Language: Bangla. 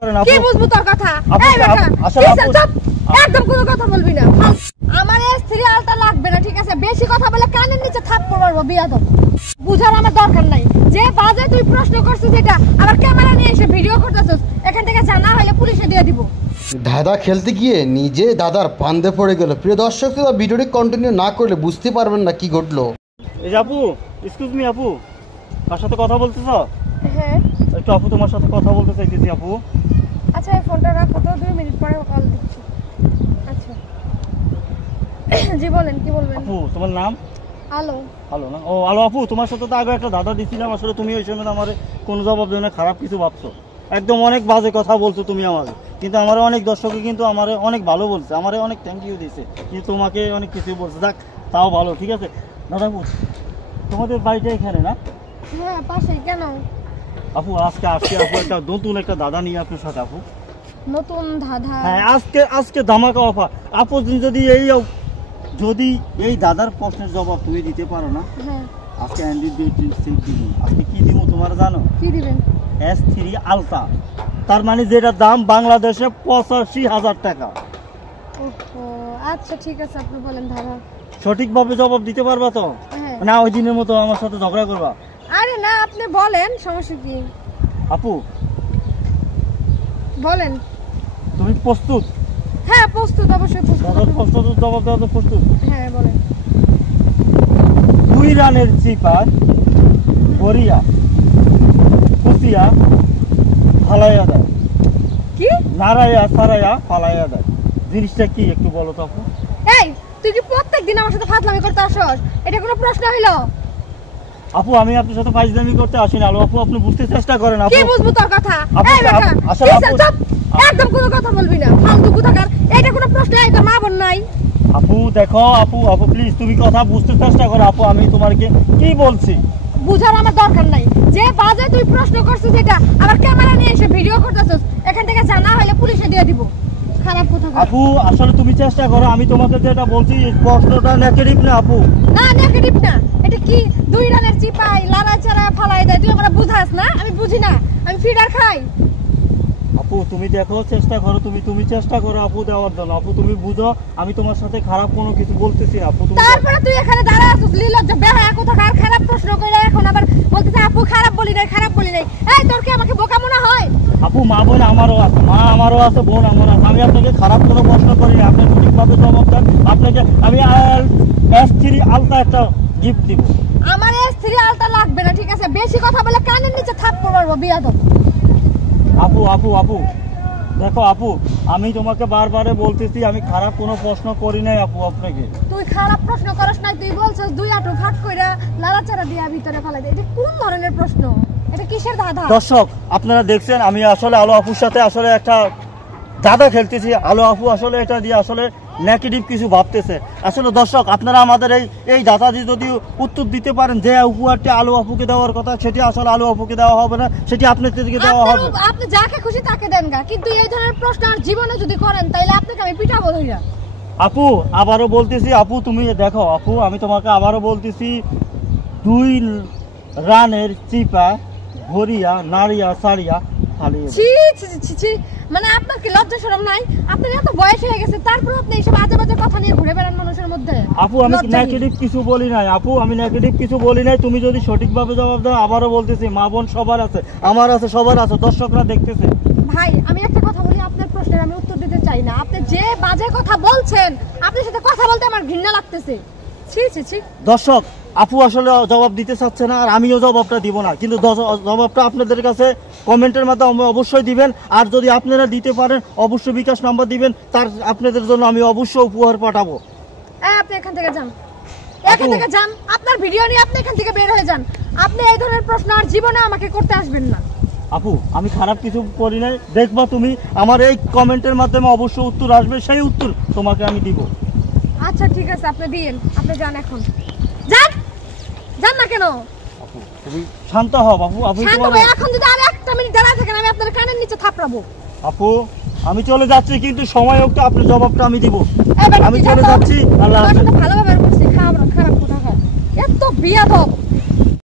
কি বুঝবো তোর কথা? এই বেটা চুপ, একদম কোনো কথা বলবি না। আমার স্ত্রী আলতা লাগবে না, ঠিক আছে? বেশি কথা বলে কানের নিচে থাপ্পড় মারবো, বিয়াদব। বুঝার আমার দরকার নাই। যে বাজে তুই প্রশ্ন করছিস, এটা আবার ক্যামেরা নিয়ে এসে ভিডিও করতেছিস, এখান থেকে জানা হলে পুলিশে দিয়ে দিব। দাদা খেলতে গিয়ে নিজে দাদার পান্দে পড়ে গেল। প্রিয় দর্শক, ভিডিওটি কন্টিনিউ না করলে বুঝতে পারবেন না কি ঘটলো। এই যে আপু, এক্সকিউজ মি আপু, কার সাথে কথা বলতেছ? হ্যাঁ একটু আপু তোমার সাথে কথা বলতে চাইতেছি আপু। আচ্ছা, এই ফোনটা রাখো তো, 2 মিনিট পরে কল দিচ্ছি। আচ্ছা জি বলেন, কি বলবেন? আপু তোমার নাম? আলো। আলো না? ও আলো আপু, তোমার সাথে তো আগে একটা দাদা দিছিলাম, আসলে তুমি ওই সময় আমার কোনো জবাব দেবে না, খারাপ কিছু ভাবছো, একদম অনেক বাজে কথা বলছো তুমি আমাকে। কিন্তু আমার অনেক দর্শকে কিন্তু আমার অনেক ভালো বলছে, আমার অনেক থ্যাংক ইউ দিয়েছে, কিন্তু তোমাকে অনেক কিছু বলছে। যাক, তাও ভালো, ঠিক আছে। দাদা আপু, তোমাদের বাড়িটা এখানে না? হ্যাঁ পাশেই। কেন আপু আজকে আসছি আপু, একটা নতুন একটা দাদা নিয়ে আপনার সাথে আপু। নতুন দাদা? হ্যাঁ, আজকে ধামাকা অফার আপু। যদি এই দাদার প্রশ্নের জবাব তুমি দিতে পারো না, হ্যাঁ আজকে আজকে কি দিব তোমার জানো? কি দিবেন? S3 আলতা, তার মানে যেটা দাম বাংলাদেশে 85,000 টাকা। ওহো, আচ্ছা ঠিক আছে, আপনি বলেন দাদা। সঠিকভাবে জবাব দিতে পারবা তো? হ্যাঁ। না ওই দিনের মতো আমার সাথে ঝগড়া করবা? আরে না, আপনি বলেন, সমস্যা কি? আপু বলেন। তুমি প্রস্তুত? হ্যাঁ প্রস্তুত, অবশ্যই প্রস্তুত। দাদার প্রশ্নের জবাব দেওয়া তো প্রস্তুত? হ্যাঁ বলেন। 2 রানের চিপার ভরিয়া কুচিয়া ফালাইয়া দেয়, কি? নাড়াইয়া সারাইয়া ফালাইয়া দেয়, জিনিসটা কি একটু বলো তো আপু? এই তুই কি প্রত্যেকদিন আমার সাথে ফাজলামি করতে আসছস? এটা কোনো প্রশ্ন হইলো? আপু আমি আপনার সাথে ফাজলামি করতে আসি না। আলো আপু, আপনি বুঝতে চেষ্টা করেন আপু। কি বুঝবো তোর কথা? আপু, এই বেটা আসলে আপু, চুপ, একদম কোনো কথা বলবি না, ফালতু কোথাকার। এটা কোনো প্রশ্ন? এই তো মা বোন নাই? আপু দেখো আপু, আপু প্লিজ তুমি কথা বুঝতে চেষ্টা করো আপু, আমি তোমাকে কি বলছি। বুঝার আমার দরকার নাই। যে বাজে তুই প্রশ্ন করছিস, এটা আবার ক্যামেরা নিয়ে এসে ভিডিও করতেছিস, এখান থেকে জানা হলে পুলিশে দিয়ে দিব। খারাপ কথা। আপু আসলে তুমি চেষ্টা করো, আমি তোমাকে যেটা বলছি প্রশ্নটা নেগেটিভ না আপু। না নেগেটিভ না, এটা কি 2 রানের চিপাই লাড়া চাড়া ফালাই দেয়? তুই আমরা বুঝাস না? আমি বুঝি না, আমি ফিডার খাই। আপু তুমি দেখো, চেষ্টা করো, তুমি চেষ্টা করো আপু দেওয়ার জন্য। আপু তুমি বুঝো, আমি তোমার সাথে খারাপ কোনো কিছু বলতেছি না আপু। তুমি তারপরে তুই এখানে দাঁড়া আছিস নির্লজ্জ বেহায়া কোথাকার, খারাপ প্রশ্ন করে এখন আবার বলতেছে আপু খারাপ বলি নাই, খারাপ বলি নাই। এই তোর কি আমাকে বোকা মনে হয়? আপু মা বোন আমারও আছে, মা আমারও আছে, বোন আমারও আছে, আমি আপনাকে খারাপ কোনো প্রশ্ন করিনি, আপনি ঠিকভাবে জবাব দেন। আপনাকে আমি S3 আলতা একটা গিফট দিব। আমার স্ত্রী আলতা লাগবে না, ঠিক আছে? বেশি কথা বলে কানের নিচে থাপ্পড় মারবো, বিয়াদব। আপু আপু আপু দেখো আপু, আমি তোমাকে বারবারে বলতেছি আমি খারাপ কোনো প্রশ্ন করি নাই আপু আপনাকে। তুই খারাপ প্রশ্ন করস নাই, তুই বলছস 2 আঁটু ফাট কইরা লাড়াচাড়া দিয়া ভিতরে ফেলাই দে। এটা কোন ধরনের প্রশ্ন? এটা কিসের দাদা? দর্শক আপনারা দেখছেন, আমি আসলে আলো আপুর সাথে আসলে একটা দাদা খেলতেছি। আলো আপু আসলে এটা দিয়ে আসলে নেগেটিভ কিছু ভাবতেছে। আসলে দর্শক আপনারা আমাদের এই দাদাজি যদি উত্তর দিতে পারেন, যে উপহারটি আলো আপুকে দেওয়ার কথা সেটি আসলে আলো আপুকে দেওয়া হবে না, সেটি আপনাদেরকে দেওয়া হবে। আপনি যাকে খুশি তাকে দেন গা, কিন্তু এই ধরনের প্রশ্ন আর জীবনে যদি করেন তাইলে আপনাকে আমি পিটাবো ধইরা। আপু আবারও বলতেছি, আপু তুমি দেখো আপু, আমি তোমাকে আবারও বলতেছি, 2 রানের চিপা ভরিয়া নাড়িয়া সারিয়া ফালিয়ে। ছি ছি ছি ছি, মানে আপনার কি লজ্জা শরম নাই? আপনার এত বয়স হয়ে গেছে, তারপর আপনি এইসব আজে বাজে কথা নিয়ে ঘুরে বেড়ান মানুষের মধ্যে। আপু আমি নেগেটিভ কিছু বলি নাই আপু, আমি নেগেটিভ কিছু বলি নাই। তুমি যদি সঠিকভাবে জবাব দাও, আবারও বলতেছি মা বোন সবার আছে, আমার আছে, সবার আছে, দর্শকরা দেখতেছে। ভাই আমি একটা কথা বলি, আপনার প্রশ্নের আমি উত্তর দিতে চাই না। আপনি যে বাজে কথা বলছেন, আপনার সাথে কথা বলতে আমার ঘৃণা লাগতেছে। ছি ছি ছি। দর্শক আপু আসলে জবাব দিতে চাচ্ছে না, আর আমিও জবাবটা দিব না, কিন্তু জবাবটা আপনাদের কাছে কমেন্টের মাধ্যমে অবশ্যই দিবেন। আর যদি আপনারা দিতে পারেন অবশ্যই বিকাশ নাম্বার দিবেন, তার আপনাদের জন্য আমি অবশ্যই উপহার পাঠাবো। আপনি এখান থেকে যান, এখান থেকে যান, আপনার ভিডিও নিয়ে আপনি এখান থেকে বের হয়ে যান। আপনি এই ধরনের প্রশ্ন আর জীবনে আমাকে করতে আসবেন না। আপু আমি খারাপ কিছু করি নাই, দেখবা তুমি আমার এই কমেন্টের মাধ্যমে অবশ্যই উত্তর আসবে, সেই উত্তর তোমাকে আমি দিব। আচ্ছা ঠিক আছে, আপনি দিয়েন, আপনি যান, এখন যান। যান না কেন? আপু তুমি শান্ত হও আপু। আপু এখন যদি আর 1 মিনিট দাঁড়ায় থাকেন, আমি আপনার কানের নিচে থাপড়াবো। আপু আমি চলে যাচ্ছি, কিন্তু সময় হোক তো আপনার জবাবটা আমি দিব। আমি চলে যাচ্ছি, আল্লাহ হাফেজ। ভালো ব্যবহার করছি, খারাপ কথা। এত বিয়াদব।